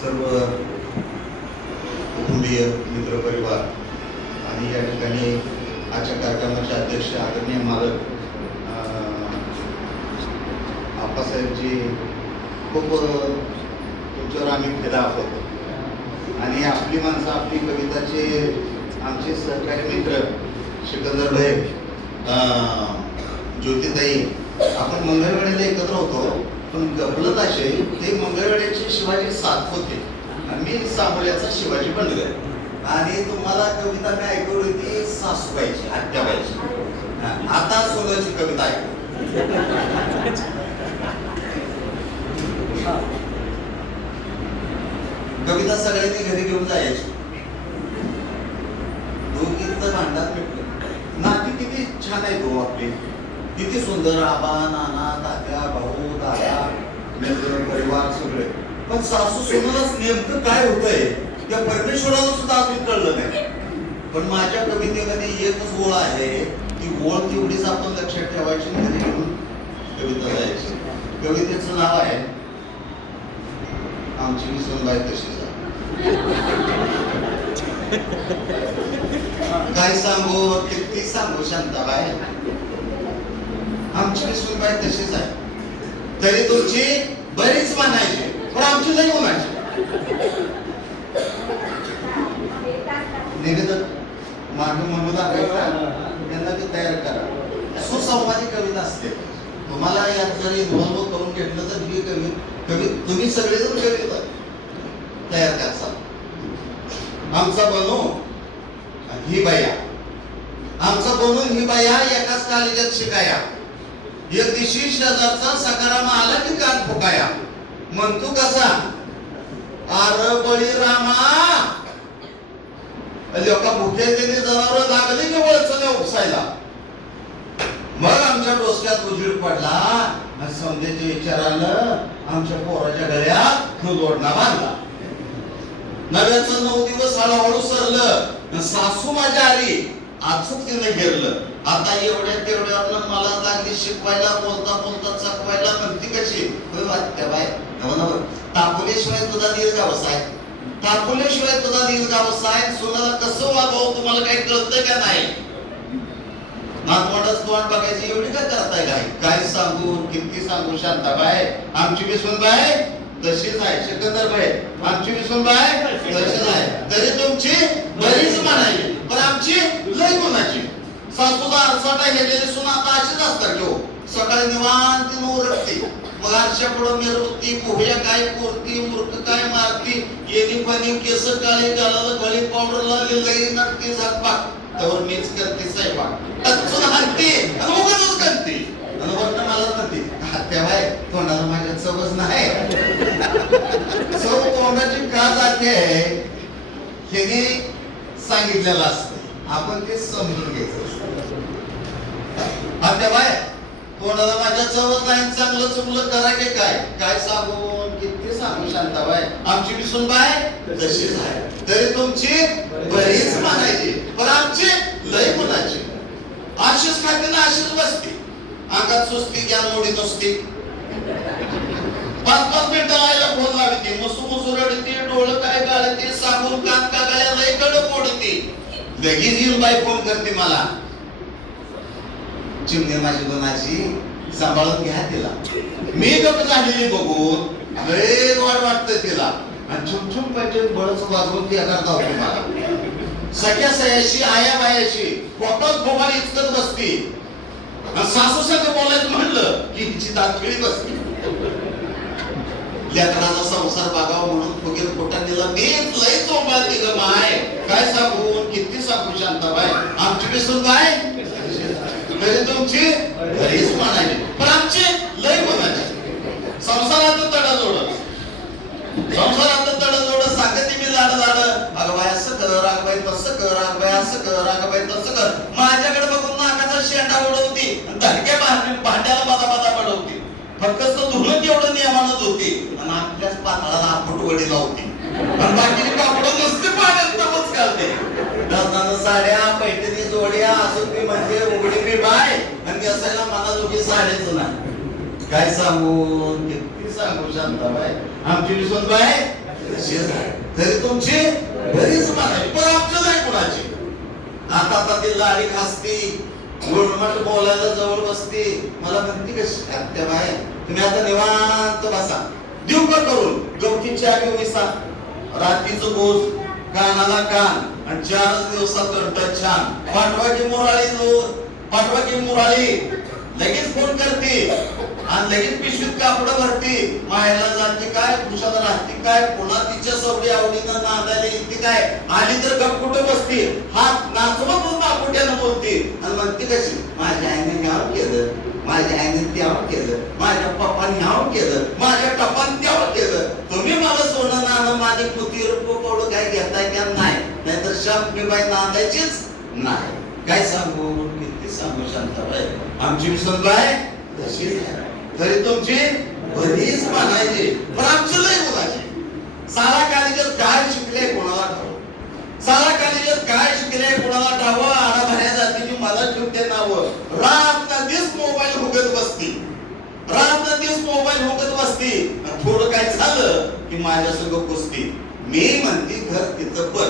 सर्व कुटुंबीय मित्रपरिवार आणि या ठिकाणी आजच्या कार्यक्रमाचे अध्यक्ष आदरणीय मालक आप्पासाहेबजी खूप तुमच्यावर आम्ही फिदा आहोत आणि आपली माणसं आपली कविताचे आमचे सहकारी मित्र सिकंदर भाई ज्योतिताई आपण मंगळवेळेला एकत्र होतो. पण गफलत असे ते मंगळवेड्याचे शिवाजी साथ होते. मी सांगोल्याचा शिवाजी बनलोय आणि तुम्हाला कविता मी ऐकवली ती सासूबाईची आत्याबाईची. पाहिजे आता सोनाची कविता ऐकू. कविता सगळ्यांनी घरी घेऊन जायची. दोघींचं भांडण भेटलं नाती किती छान आहे तो हो आपले. किती सुंदर आबा नाना तात्या भाऊ दादा परिवार सगळे. पण सासू सोनूलाच नेमकं काय होतंय त्या परमेश्वराला सुद्धा अजून कळलं नाही. पण माझ्या कवितेमध्ये एकच ओळ आहे ती ओळ तेवढीच आपण लक्षात ठेवायची आणि घेऊन कविता जायची कवितेचं नाव आहे आमची विसनबाई तशीच काय सांगू किती सांगू शांताबाई? आमची विसनबाई तशीच आहे. तरी तुमची बरीच म्हणायची पण आमची नाही म्हणायची. निवेदन मागे म्हणून लागायचा त्यांना ते तयार करा. सुसंवादी कविता असते. तुम्हाला यात जर इन्व्हॉल्व करून घेतलं तर ही कवी कवी तुम्ही सगळेजण कविता तयार करसाल आमचा बनू ही बाया. आमचा बनून ही बाया एकाच कॉलेजात शिकाया. एक दिवशी शेजारचा सकाराम आला की कान फुकाया. म्हणतो कसा? अर बळीरामा लोका भुके त्यांनी जनावर लागली की वळचने उपसायला. मग आमच्या डोसक्यात उजीड पडला. आणि समजेच्या विचारानं आमच्या पोराच्या गळ्यात लोडणा बांधला. नव्याचं नऊ दिवस हळूहळू सरलं. सासू माझ्या आली. अचूक तिने घेरलं. आता एवढ्या तेवढ्या मला लागली शिकवायला बोलता बोलता चकवायला म्हणती कशी? होय वाटत्या बाय नव नव. तापुल्याशिवाय तुझा दीर्घ व्यवसाय तापुल्याशिवाय तुझा दीर्घ व्यवसाय सोनाला कसं वागावं तुम्हाला काही कळतंय का नाही? नातवाडच तोंड बघायची एवढी काय करताय काय? काय सांगू? किती सांगू शांताबाई? आमची विसुनबाई तशीच आहे सिकंदरबाई आमची विसुनबाई तशीच आहे. तरी तुमची बरीच म्हणायची पण आमची लय कोणाची सासूला आरसाटा गेलेली सुना आता अशीच असतात घेऊ सकाळी निवांत उरटते मग आरशा पुढं मिरवती पोहया काय कोरती मूर्ख काय मारती. येणी पाणी केस काळे गालाला गळी पावडर लागली लई नटते झाकपाक. त्यावर मीच करते साहेबा टचून हाणते आणि उगाचच करते. आणि वर्ण मला म्हणते हत्या बाय तोंडाला माझ्या चवच नाही. चव तोंडाची का जाते? आहे हे सांगितलेलं असतं आपण ते समजून घ्यायचं हत्या बाय. तोंडाला माझ्या चवच नाही चांगलं चुकलं करा की काय? काय सांगून किती सांगू शांताबाई आमची विसून बाय? तशीच आहे तरी तुमची बरीच म्हणायची. पण आमची लय मुलाची आशीष खाते ना अशीच बसते. अंगात सुस्ती ज्ञान मोडी नसते. पाच पाच मिनिटं राहायला फोन लावते. मसू मसू रडते डोळं काय गाळते सांगून कान का गाळ्या लय कडक ओढते लगेच येऊन बाई फोन करते मला. चिमणे माझी दोनाची सांभाळून घ्या तिला. मी गप झालेली बघून लय वाट वाटतंय तिला. आणि छुम छुम पाहिजे बळच वाजवून ती करता होती मला सख्या सयाशी आया बायाशी पोटात बोबाड इतकत बसती. सासू संग बोलायचं म्हणलं की हिची दातखिळी बसती. लेकराचा संसार बघावा म्हणून फुगेल पोटात दिला मीच लय चोंबाळते ग माय. काय सांगू? किती सांगू शांताबाई? आमची विसरून काय म्हणजे तुमची घरीच म्हणाली पण आमची लय म्हणायचे. संसारात तडा जोड संसारात तडा जोड सांगते मी झाड झाड अगं बाई असं कर अगं तसं कर अगं असं कर अगं तसं कर. माझ्याकडे बघून नाकाचा शेंडा उडवती धडक्या भांड- भांड्याला बादा बादा पडवती. फक्त धुणं तेवढं नियमानच होती आणि आपल्याच पातळाला आपट वडी लावती. पण बाकीची कापडं नुसते पाण्यात नमच घालते. साड्या पैठणी जोड्या अजून मी म्हणजे उघडी असायला मला दोघी साडेच नाही. काय सांगू? किती सांगू शांताबाई आमची विसून बाय तरी तुमची बरीच म्हणाली पण आमचं नाही कुणाची? आता आता ती लाडी खासती. गोडमट बोलायला जवळ बसती. मला म्हणती कशी? आत्या बाय तुम्ही आता निवांत बसा. देऊ का करून? गवतीची आगी विसा रात्रीचं बोज कानाला कान. आणि चारच दिवसात करतात छान. पाठवायची मोराळी जोर पाठवा की मुराळी लगेच फोन करते. आणि लगेच पिशवीत कापड भरती. मायला जाते काय? पुरुषाला राहते काय? पुन्हा तिच्या सवडी आवडीनं नांदायला येते काय? आली तर गप कुठं बसते हात नाचवत नाकुट्यानं बोलते. आणि म्हणते कशी? माझ्या आईने गाव केलं. माझ्या आईने त्यावर केलं. माझ्या पप्पाने ह्याव केलं. माझ्या टप्पाने त्यावर केलं. तुम्ही मला सोनं नाणं माझी पुती रुपये काय घेताय का? नाही. नाहीतर शब मी बाई नांदायचीच नाही. काय सांगू? किती सांगू शांताबाई आमची विसरबाय तशीच तरी तुमची बरीच म्हणायची पण आमची लय मुलाची सारा कॉलेजात काय शिकले कोणाला ठाव सारा कॉलेजात काय शिकले कोणाला ठाव आडा भऱ्या जातीची मला ठेवते नाव. रात ना दिवस मोबाईल हुगत बसती. रात ना दिवस मोबाईल हुगत बसती. थोडं काय झालं की माझ्या संग कुस्ती. मी म्हणते घर तिथं पर.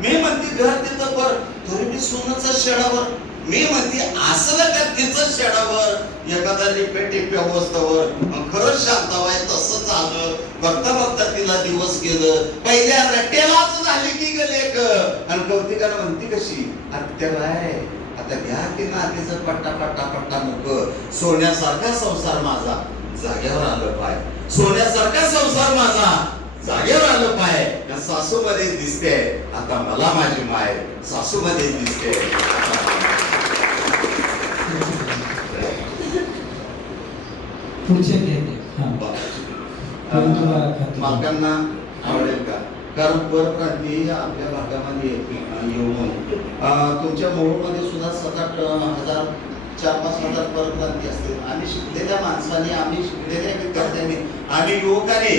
मी म्हणते घर तिथं पर. तरी मी सोनचा शेडावर मी म्हणते असलं का तिचं शेडावर एखादा रिपे टिप्या अवस्थावर मग खरंच शांताबाई तसं झालं बघता बघता तिला दिवस गेलं. पहिल्या रट्टेलाच झाली की गेले ग आणि कौतिकाला म्हणती कशी आत्याबाई आता घ्या की नातीचं पट्टा पट्टा पट्टा नको सोन्यासारखा संसार माझा जाग्यावर आलं पाय. सोन्यासारखा संसार माझा जागेवर आलं पाय. या सासू मध्ये दिसते. आता मला माझी माय सासू मध्ये दिसते पुढचे मालकांना आवडेल का? कारण परप्रांती आपल्या भागामध्ये येऊन तुमच्या मोहोळमध्ये सुद्धा सात आठ हजार चार पाच हजार परप्रांती असतील. आम्ही शिकलेल्या माणसाने आम्ही शिकलेल्या विद्यार्थ्यांनी आम्ही युवकाने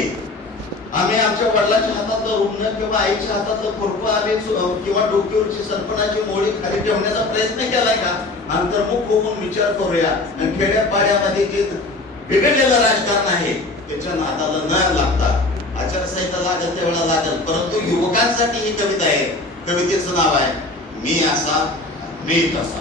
आम्ही आमच्या वडिलांच्या हातातलं रुग्ण किंवा आईच्या हातातलं खुरपं आम्ही किंवा डोक्यावरची सरपणाची मोळी खाली ठेवण्याचा प्रयत्न केलाय का? अंतर्मुख होऊन विचार करूया. आणि खेड्यापाड्यामध्ये जे बिघडलेलं राजकारण आहे त्याच्या नादाला न लागता आचारसंहिता लागेल तेवढा लागेल. परंतु युवकांसाठी ही कविता आहे. कवितेचं नाव आहे मी असा मी तसा.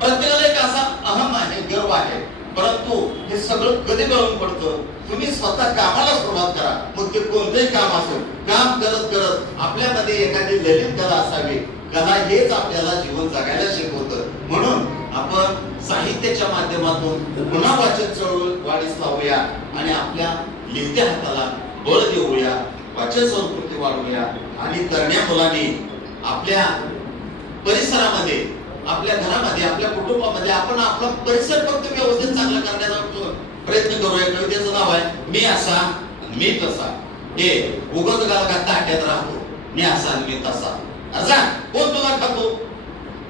प्रत्येकाला एक असा अहम आहे गर्व आहे. परंतु हे सगळं कधी कळून पडतं? तुम्ही स्वतः कामाला सुरुवात करा. मग ते कोणतंही काम असेल काम करत करत आपल्यामध्ये एखादी ललित कला असावी. कला हेच आपल्याला जीवन जगायला शिकवतं. म्हणून आपण साहित्याच्या माध्यमातून पुन्हा वाचन चळवळ वाढीस लावूया आणि आपल्या लिहित्या हाताला बळ देऊया वाचन संस्कृती वाढवूया आणि तरण्या मुलांनी आपल्या परिसरामध्ये आपल्या घरामध्ये आपल्या कुटुंबामध्ये आपण आपला परिसर फक्त व्यवस्थित चांगला करण्याचा प्रयत्न करूया. कवितेचं नाव आहे मी असा मी तसा. हे उगत गाल का ताट्यात राहतो. मी असा आणि मी तसा. असा कोण तुला खातो?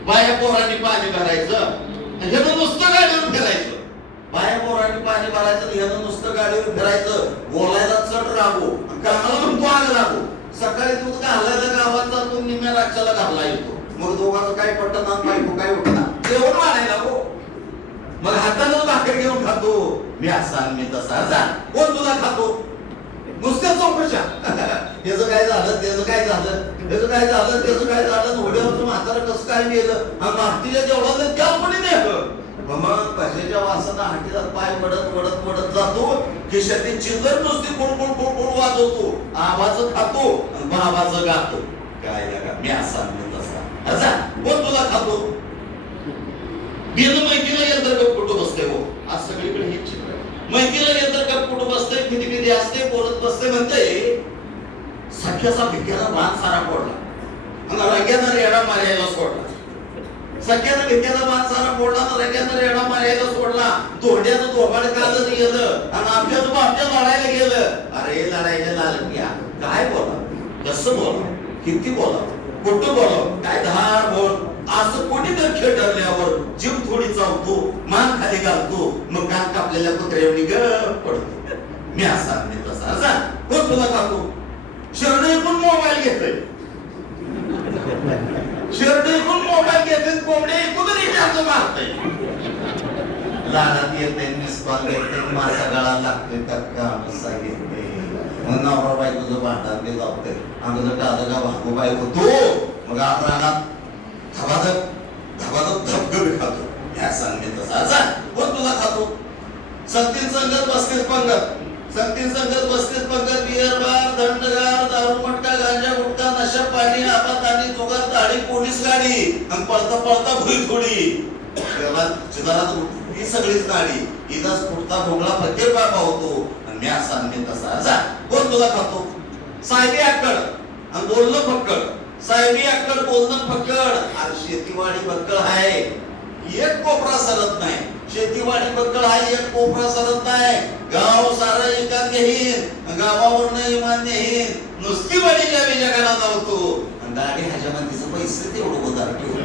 बाया पोरांनी पाणी भरायचं हे नुसतं गाडीवर फिरायचं. बाया पोरांनी पाणी भरायचं ह्यानं नुसतं गाडीवर फिरायचं. बोलायला चढ राहू कामाला पण आग राहू सकाळी तू घालायला गावात जातो निम्या राक्षाला घालला येतो. मग दोघांचं काय पटत ना बायको काय उठणार? जेवण वाढायला हो. मग हातानं भाकर घेऊन खातो. मी असा मी तसा जा. कोण तुला खातो? नुसत्या चौकशा. त्याचं काय झालं त्याचं काय झालं त्याचं काय झालं त्याचं काय झालं घोड्यावरचं म्हातारा कसं काय गेलं? हा मातीच्या जेवढा त्या पण नेलं मग कशाच्या वासानं हाटीला पाय पडत पडत पडत जातो. खिशातली चिल्लर नुसती कुडकुड कुडकुड वाजवतो. आवाज खातो आणि भावाचं गातो. काय मी असा आणि असा कोण तुला खातो? बिन मैतीला यंत्र कप कुठं बसते हो? आज सगळीकडे हेच चित्र आहे. यंत्र कप कुठं बसते किती किती असते बोलत बसते म्हणते सख्याचा भिक्याचा बाण सारा पडला आणि रंग्यानं रेडा मारायला सोडला. सख्यानं भिक्याचा बाण सारा फोडला तर रंग्यानं रेडा मारायला सोडला. तोंड्याचं धोबाड काढत गेलं आणि आमच्याचं बापच्या लढायला गेलं. अरे लढायला लाल काय बोला? कसं बोला? किती बोला? कुठं बोला काय धार बोल असं कोणी तर खेळ ठरल्यावर जीव थोडी चावतो मान खाली घालतो मग कान कापलेल्या कुत्र्यावणी गप पडतो. मी असा मी तसा. असा कोण तुला खातो शरड पण मोबाईल घेतोय. शर्ट पण मोबाईल घेतोय कोंबडे ऐकून रिचार्ज मारतोय. लाडात येते मिस कॉल घेते माझा गळा लागतोय का काम घेते मग नवरा बायकोचं तुझं भांडण मी जावते आम्ही टाळं का भागोबाई होतो मग आपण रानात धबाधब धबाधब धबधबे खातो ह्या सांगणे तसा कोण तुला खातो सक्तीन संगत बसतेच पंगत सक्तीन संगत बसतेच पंगत बियर बार दंडगार दारू मटका गांजा गुटका नशा पाणी आपात आणि जुगार दाढी पोलीस गाडी आणि पळता पळता भुई थोडी चिदारात ही सगळीच गाडी इथं फुटता भोगला प्रत्येक बाबा होतो म्या मी असा तसा. जा. कोण तुला खातो साहेबी आकड. आणि बोलणं फक्कड. साहेबी आकड बोलणं फक्कड. आणि शेतीवाडी बक्कळ आहे. एक कोपरा सरत नाही. शेतीवाडी बक्कळ हा एक कोपरा सरत नाही. गाव सारं एकात घेईन. गावावरनं इमान नेईन. नुसती वाडी ज्या जगाला जावतो आणि गाडी ह्याच्या मध्ये पैसे तेवढं उधार ठेवतो